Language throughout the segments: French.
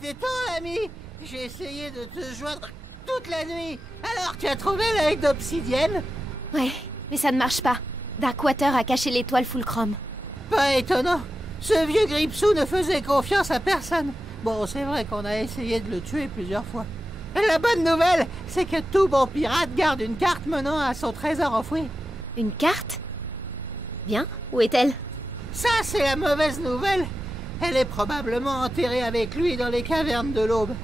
était temps, l'ami. J'ai essayé de te joindre toute la nuit. Alors, tu as trouvé l'œil d'obsidienne? Ouais, mais ça ne marche pas. Darkwater a caché l'étoile Fulcrum. Pas étonnant. Ce vieux Gripsou ne faisait confiance à personne. Bon, c'est vrai qu'on a essayé de le tuer plusieurs fois. La bonne nouvelle, c'est que tout bon pirate garde une carte menant à son trésor enfoui. Une carte? Bien, où est-elle? Ça, c'est la mauvaise nouvelle. Elle est probablement enterrée avec lui dans les cavernes de l'Aube.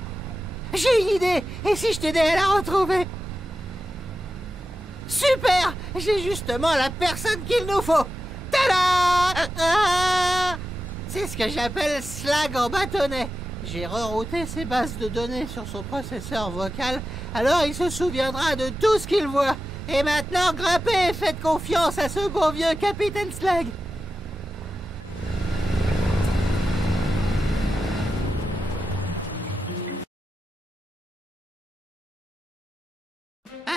J'ai une idée. Et si je t'aidais à la retrouver? Super! J'ai justement la personne qu'il nous faut. Tada! C'est ce que j'appelle Slag en bâtonnet. J'ai rerouté ses bases de données sur son processeur vocal, alors il se souviendra de tout ce qu'il voit. Et maintenant, grimpez et faites confiance à ce bon vieux Capitaine Slag.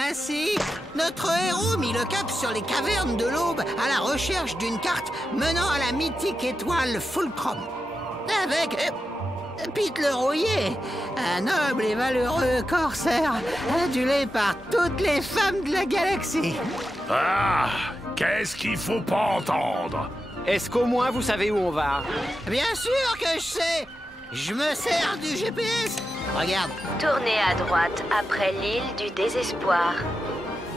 Ainsi, notre héros mit le cap sur les cavernes de l'Aube à la recherche d'une carte menant à la mythique étoile Fulcrum. Avec Pete le Rouillé, un noble et valeureux corsaire adulé par toutes les femmes de la galaxie. Ah, qu'est-ce qu'il faut pas entendre? Est-ce qu'au moins vous savez où on va? Bien sûr que je sais. Je me sers du GPS. Regarde. Tournez à droite après l'île du désespoir.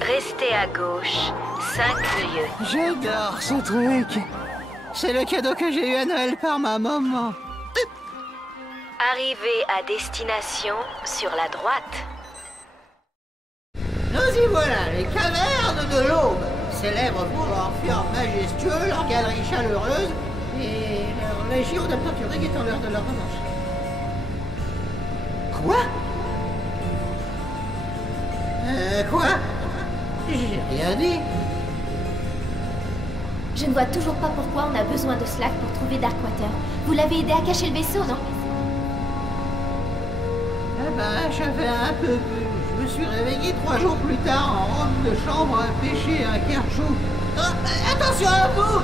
Restez à gauche, 5 lieues. J'adore ce truc. C'est le cadeau que j'ai eu à Noël par ma maman. Arrivez à destination sur la droite. Nous y voilà, les cavernes de l'Aube, célèbres pour leur fjord majestueux, leur galerie chaleureuse et leur légion d'aventuriers guettant l'heure de leur revanche. Quoi? Quoi? J'ai rien dit. Je ne vois toujours pas pourquoi on a besoin de Slag pour trouver Darkwater. Vous l'avez aidé à cacher le vaisseau, non? Ah bah, j'avais un peu bu. Je me suis réveillé 3 jours plus tard en robe de chambre à pêcher un carchou. Oh, attention à vous!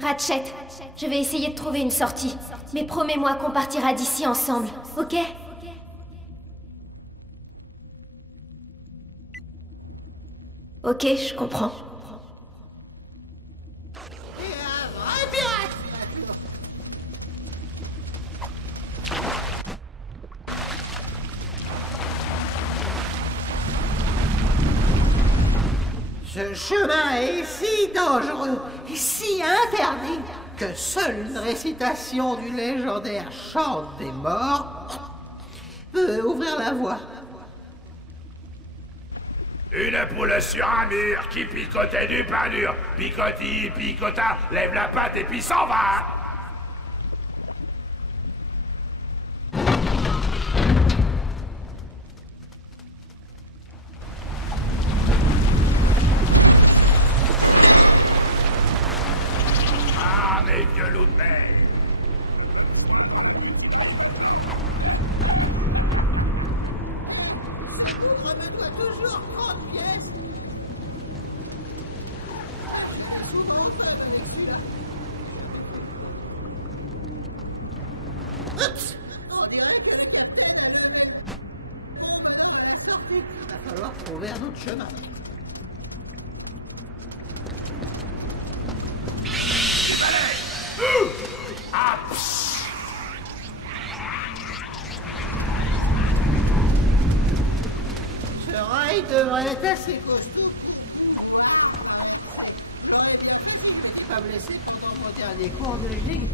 Ratchet, je vais essayer de trouver une sortie. Mais promets-moi qu'on partira d'ici ensemble, ok? Ok, je comprends. Ce chemin est si dangereux, si interdit, que seule une récitation du légendaire chant des morts peut ouvrir la voie. Une poule sur un mur qui picotait du pain dur. Picoti, picota, lève la patte et puis s'en va. Ah, mes vieux loups de mer. Remets-toi toujours 30 pièces. Oups! On dirait que le capitaine... Parfait, il va falloir trouver un autre chemin. Ah, psst. Ce rail devrait être assez costaud. J'aurais bien pas blessé pendant mon dernier cours de gigue.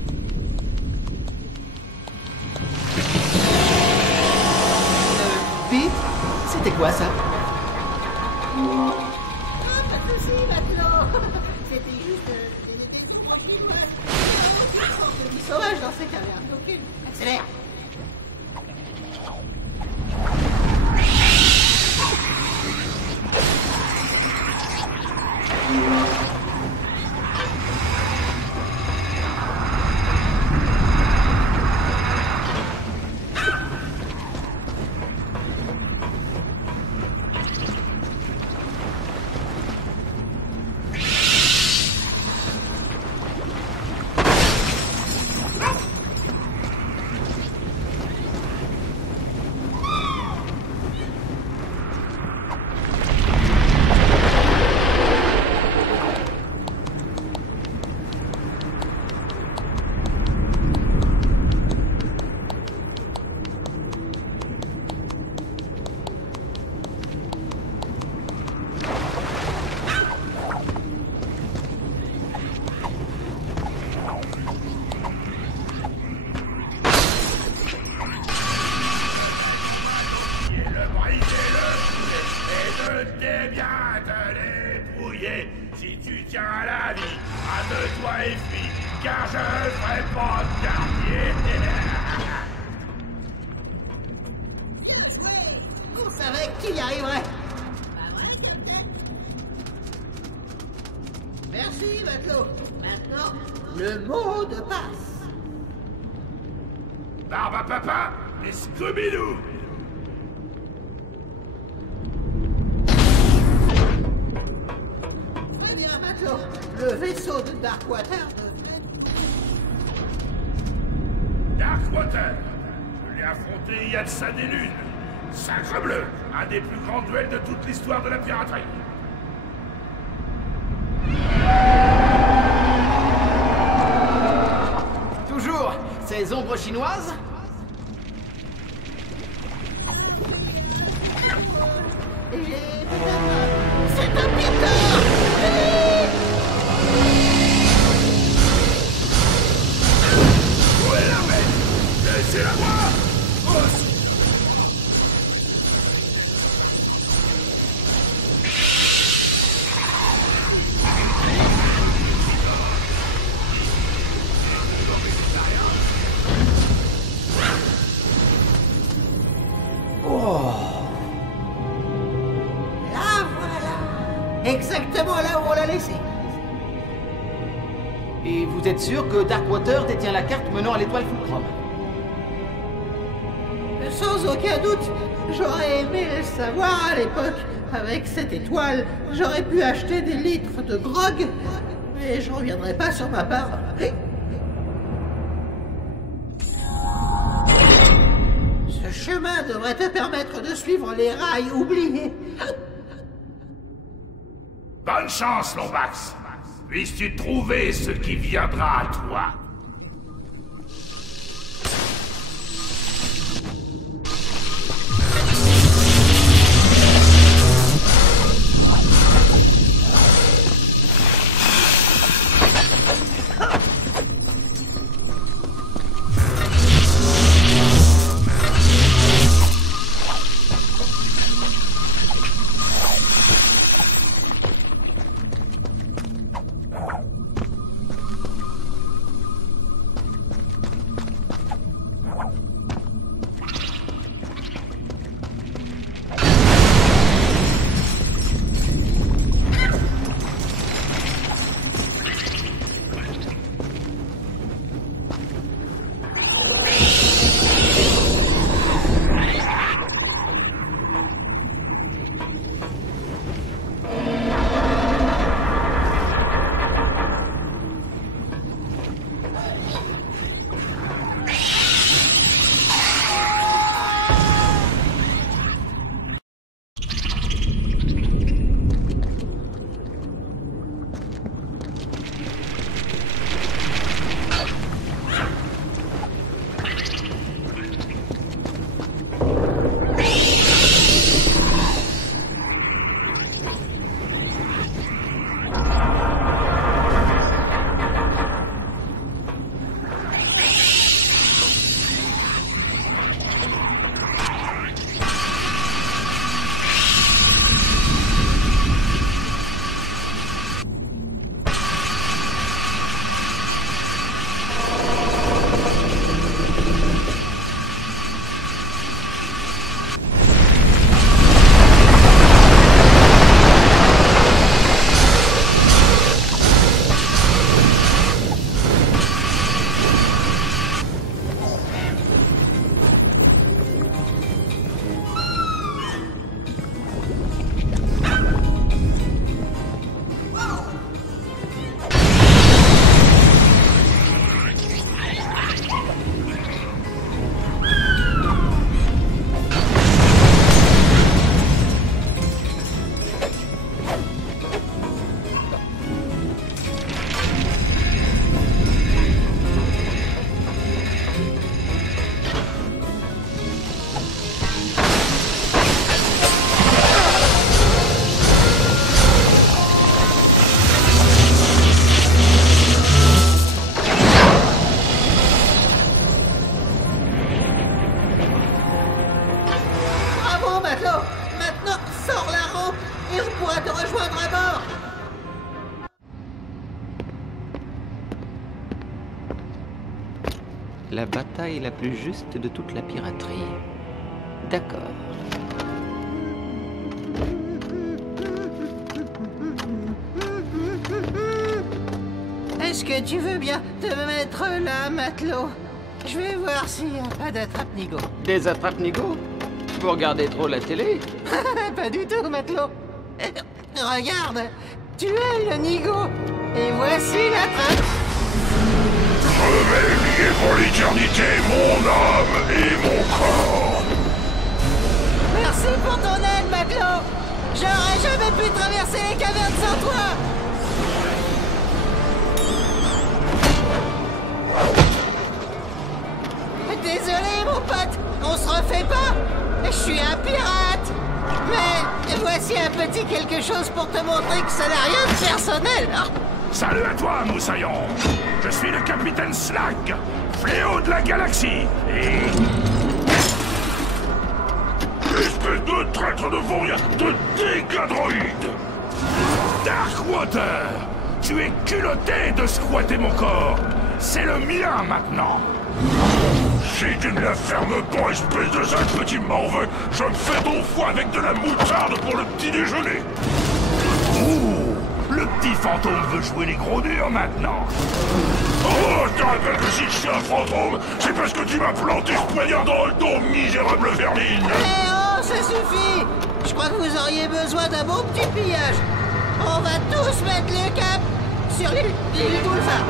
Vite! C'était quoi ça? Ah, pas de soucis, Matelot. C'était juste des vie sauvage dans ces cavernes. Ok, accélère. Si tu tiens à la vie, hâte-toi et fuis, car je ferai pas de quartier. On savait qu'il y arriverait. Merci, Matelot. Maintenant, le mot de passe. Barbe à papa et Scooby-Doo. Très bien, Matelot. Le vaisseau de Darkwater Darkwater. Je l'ai affronté il y a de ça des lunes. Sacrebleu, un des plus grands duels de toute l'histoire de la piraterie. Toujours ces ombres chinoises? C'est un python! Où est la bête? Laissez-la voir! Os! Là, voilà. Exactement là où on l'a laissé. Et vous êtes sûr que Darkwater détient la carte menant à l'étoile Fulcrum? Sans aucun doute, j'aurais aimé le savoir à l'époque. Avec cette étoile, j'aurais pu acheter des litres de grog, mais je reviendrai pas sur ma part. Ce chemin devrait te permettre de suivre les rails oubliés. Bonne chance, Lombax. Puisses-tu trouver ce qui viendra à toi. La bataille la plus juste de toute la piraterie. D'accord. Est-ce que tu veux bien te mettre là, matelot? Je vais voir s'il n'y a pas d'attrape-nigo. Des attrape-nigo? Vous regardez trop la télé? Pas du tout, matelot. Regarde, tu es le nigo. Et voici la trappe. Je vais lier pour l'éternité mon âme et mon corps. Merci pour ton aide, matelot. J'aurais jamais pu traverser les cavernes sans toi. Désolé, mon pote, on se refait pas. Je suis un pirate. Mais voici un petit quelque chose pour te montrer que ça n'a rien de personnel. Salut à toi, Moussaillon. Je suis le capitaine Slag, fléau de la galaxie. Et... espèce de traître de vaurien, de dégadroïde. Darkwater, tu es culotté de squatter mon corps. C'est le mien maintenant. Si tu ne la fermes pas, espèce de sale petit morveux, je me fais ton foie avec de la moutarde pour le petit déjeuner. Ouh, le petit fantôme veut jouer les gros durs maintenant. Oh, je te rappelle que si je suis un fantôme, c'est parce que tu m'as planté ce poignard dans le dos, misérable vermine. Eh oh, ça suffit. Je crois que vous auriez besoin d'un bon petit pillage. On va tous mettre le cap sur l'île Doulfa.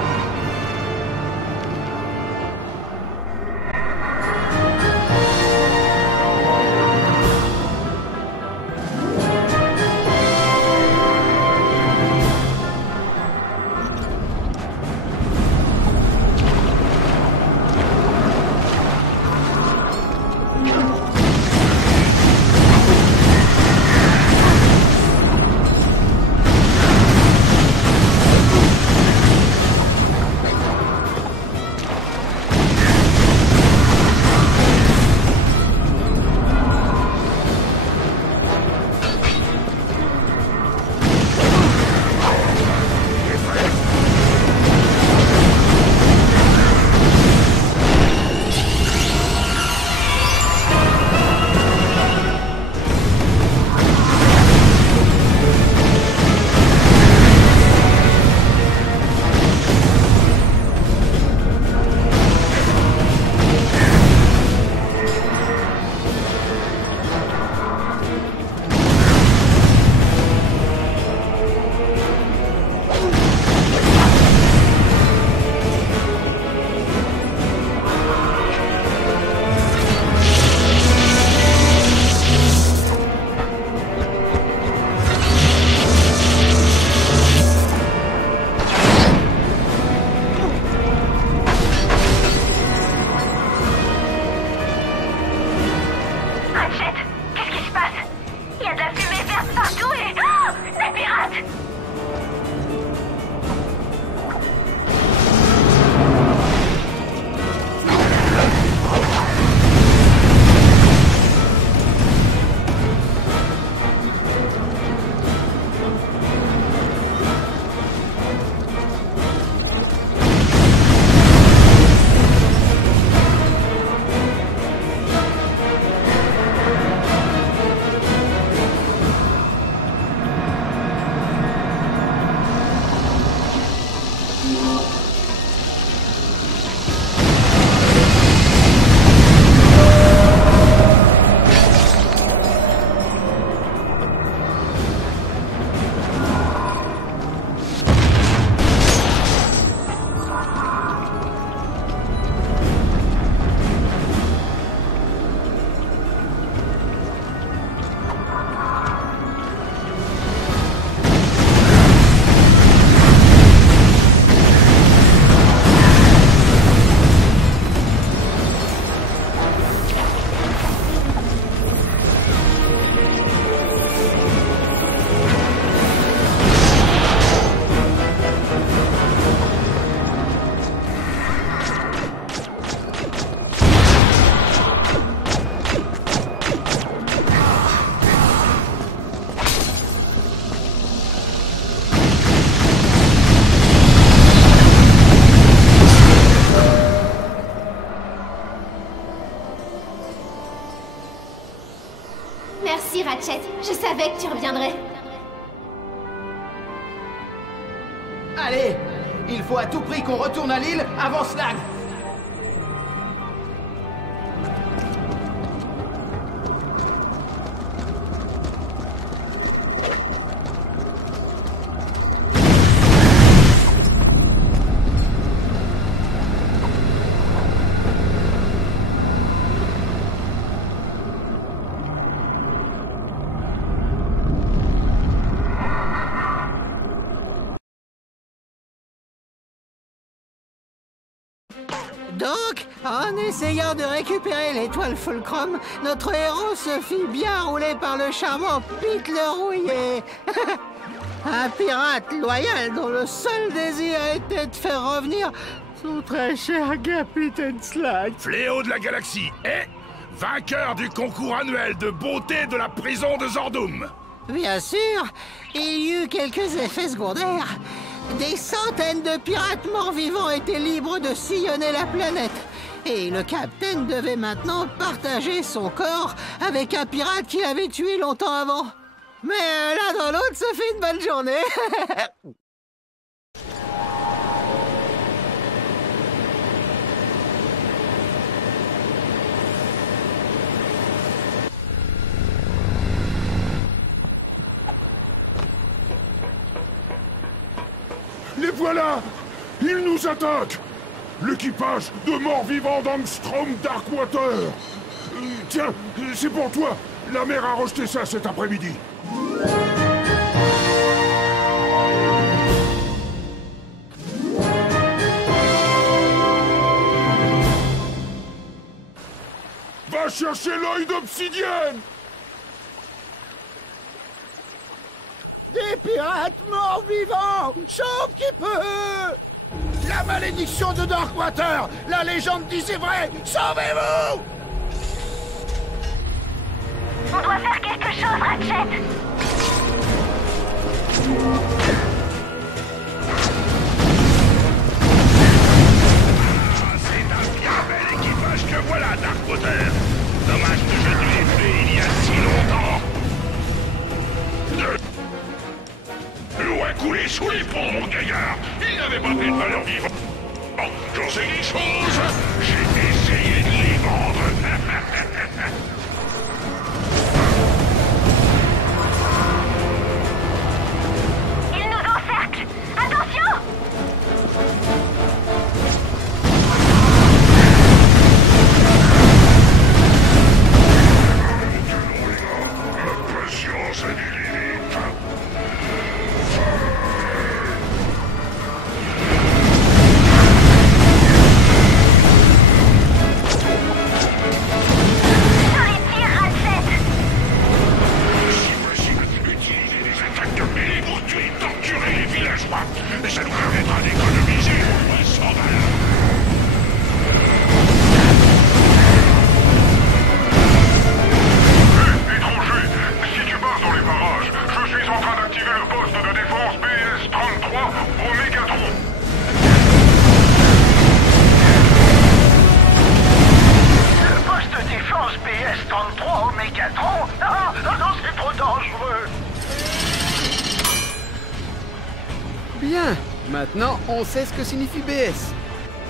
Ratchet. Je savais que tu reviendrais. Allez, il faut à tout prix qu'on retourne à l'île avant Slag. Donc, en essayant de récupérer l'étoile Fulcrum, notre héros se fit bien rouler par le charmant Pete le Rouillé. Un pirate loyal dont le seul désir était de faire revenir son très cher Capitaine Slag. Fléau de la galaxie et vainqueur du concours annuel de beauté de la prison de Zordum. Bien sûr, il y eut quelques effets secondaires. Des centaines de pirates morts-vivants étaient libres de sillonner la planète. Et le capitaine devait maintenant partager son corps avec un pirate qu'il avait tué longtemps avant. Mais l'un dans l'autre, ça fait une bonne journée. Les voilà! Ils nous attaquent! L'équipage de morts-vivants d'Angstrom Darkwater! Tiens, c'est pour toi! La mer a rejeté ça cet après-midi! Va chercher l'œil d'obsidienne! Des pirates morts-vivants! Sauve qui peut! La malédiction de Darkwater! La légende disait vrai! Sauvez-vous! On doit faire quelque chose, Ratchet. C'est un bien bel équipage que voilà, Darkwater! Dommage que je ne l'ai fait il y a si longtemps! L'eau a coulé sous les ponts, mon gaillard! Il n'avait pas fait de valeur vivante! Oh, j'en sais des choses! J'ai essayé de les vendre! Ils nous encerclent. Attention! Ma patience a des limites! Et ça nous permettra d'économiser au moins 100 balles. Hé, étranger, si tu passes dans les parages, je suis en train d'activer le poste de défense BS-33 au Mégatron. Le poste de défense BS-33 au Mégatron? Ah, non, c'est trop dangereux. Bien, maintenant on sait ce que signifie BS.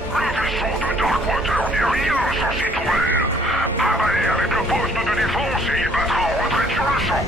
Le vaisseau de Darkwater n'est rien sans ses tourelles. Avalez avec le poste de défense et il battra en retraite sur le champ.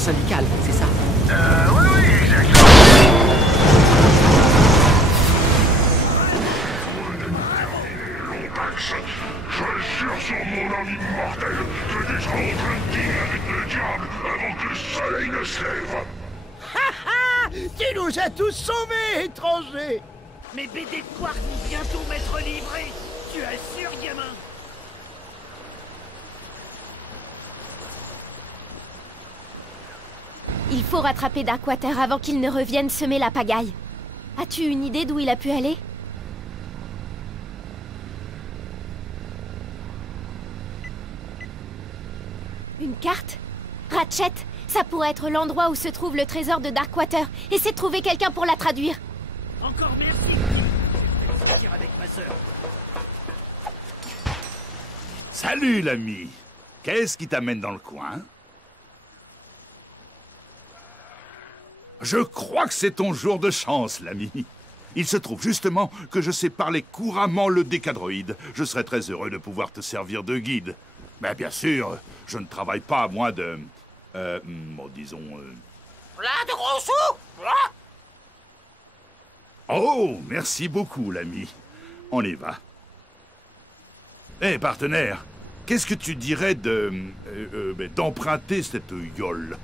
syndical, c'est ça? Oui, exactement. Je jure sur mon âme immortelle que tu seras en train de dîner avec le diable avant que le soleil ne se lève. Tu nous as tous sauvés, étrangers! Mais BD de Quark vont bientôt m'être livrés. Tu assures, gamin? Il faut rattraper Darkwater avant qu'il ne revienne semer la pagaille. As-tu une idée d'où il a pu aller? Une carte? Ratchet, ça pourrait être l'endroit où se trouve le trésor de Darkwater. Essaie de trouver quelqu'un pour la traduire. Encore merci. Je vais sortir avec ma sœur. Salut l'ami. Qu'est-ce qui t'amène dans le coin? Je crois que c'est ton jour de chance, l'ami. Il se trouve justement que je sais parler couramment le décadroïde. Je serais très heureux de pouvoir te servir de guide. Mais bien sûr, je ne travaille pas à moins de... disons... Là, de gros sous! Là. Oh, merci beaucoup, l'ami. On y va. Hé, partenaire, qu'est-ce que tu dirais d'emprunter cette yole?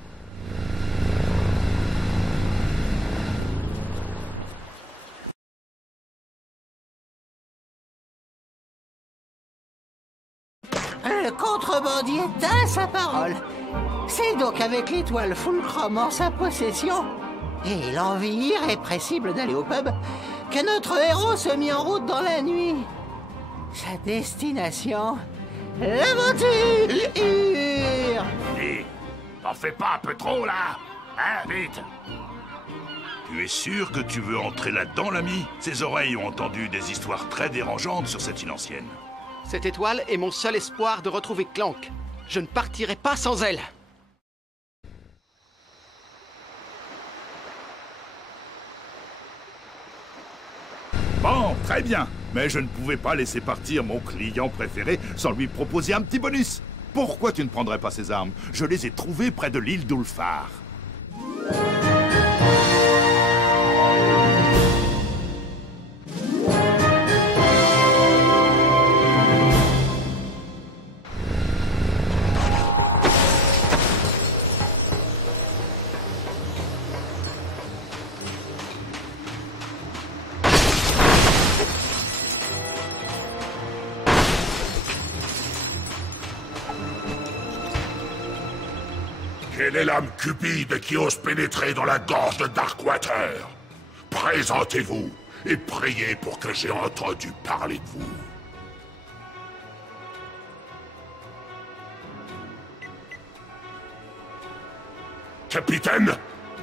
Le contrebandier tint sa parole. C'est donc avec l'étoile Fulcrum en sa possession et l'envie irrépressible d'aller au pub que notre héros se mit en route dans la nuit. Sa destination, l'aventure. Hé, t'en fais pas un peu trop, là? Hein, vite! Tu es sûr que tu veux entrer là-dedans, l'ami? Ses oreilles ont entendu des histoires très dérangeantes sur cette île ancienne. Cette étoile est mon seul espoir de retrouver Clank. Je ne partirai pas sans elle. Bon, très bien. Mais je ne pouvais pas laisser partir mon client préféré sans lui proposer un petit bonus. Pourquoi tu ne prendrais pas ces armes? Je les ai trouvées près de l'île d'Ulfar. Quelle est l'âme cupide qui ose pénétrer dans la gorge de Darkwater? Présentez-vous et priez pour que j'ai entendu parler de vous. Capitaine,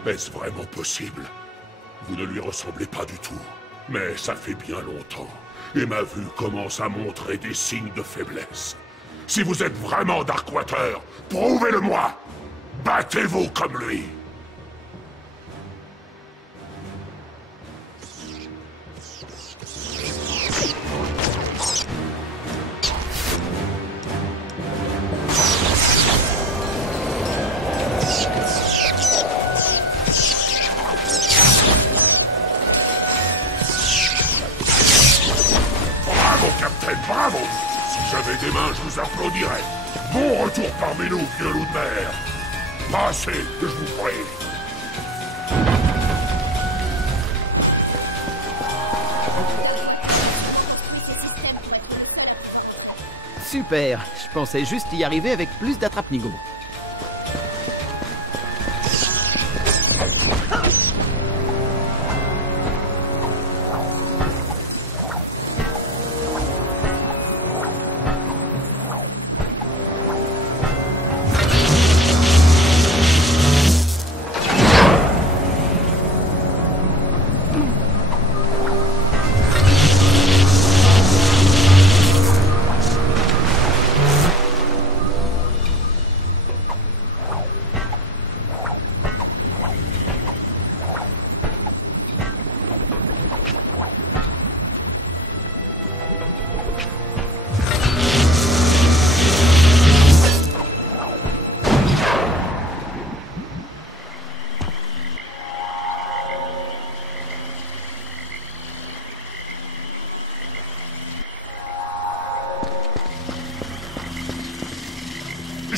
est-ce vraiment possible? Vous ne lui ressemblez pas du tout, mais ça fait bien longtemps, et ma vue commence à montrer des signes de faiblesse. Si vous êtes vraiment Darkwater, prouvez-le-moi! Battez-vous comme lui! Bravo, Capitaine, bravo! Si j'avais des mains, je vous applaudirais. Bon retour parmi nous, vieux loup de mer! Passez, que je vous prie. Super, je pensais juste y arriver avec plus d'attrape-nigo.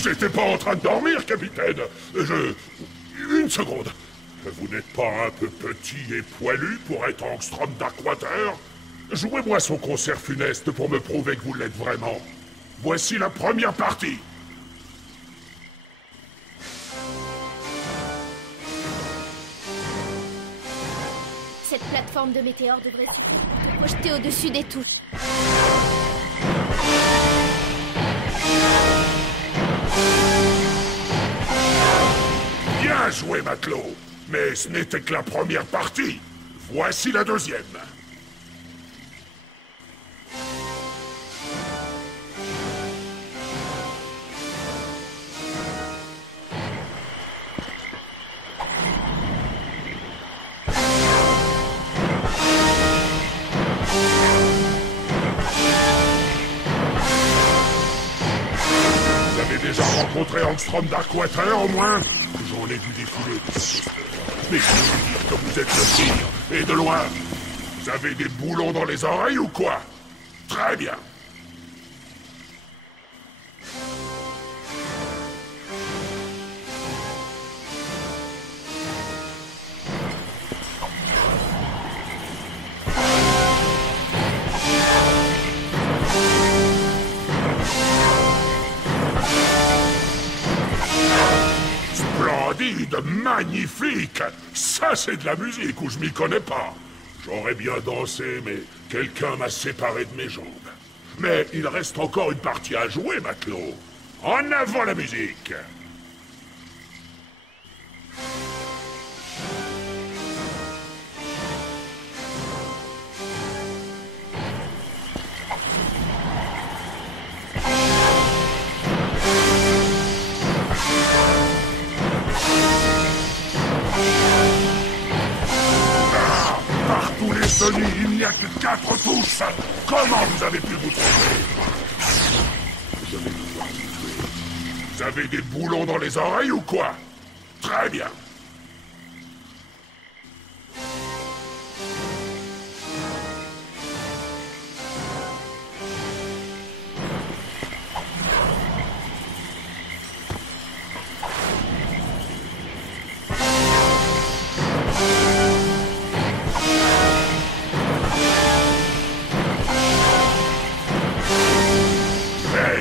J'étais pas en train de dormir, capitaine. Une seconde. Vous n'êtes pas un peu petit et poilu pour être Angstrom Darkwater? Jouez-moi son concert funeste pour me prouver que vous l'êtes vraiment. Voici la première partie. Cette plateforme de météores devrait suffire pour te projeter au-dessus des touches. Bien joué, matelot. Mais ce n'était que la première partie. Voici la deuxième. Vous avez déjà rencontré Angstrom Darkwater, au moins? J'en ai vu défiler. Mais qui veut dire que vous êtes le pire? Et de loin? Vous avez des boulons dans les oreilles ou quoi? Très bien. Magnifique! Ça, c'est de la musique où je m'y connais pas. J'aurais bien dansé, mais quelqu'un m'a séparé de mes jambes. Mais il reste encore une partie à jouer, matelot. En avant la musique! Il n'y a que 4 touches. Comment vous avez pu vous tromper? Je vais pouvoir vous tuer. Vous avez des boulons dans les oreilles ou quoi? Très bien.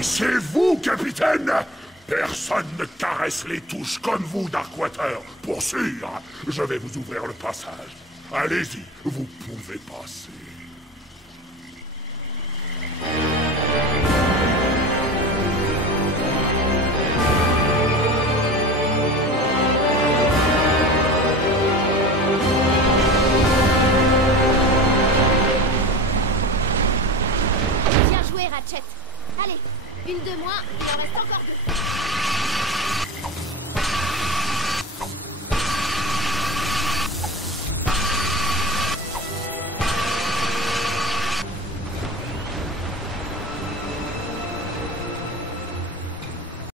C'est vous, capitaine! Personne ne caresse les touches comme vous, Darkwater, pour sûr. Je vais vous ouvrir le passage. Allez-y, vous pouvez passer. Bien joué, Ratchet. Allez, une de moins, il en reste encore 2.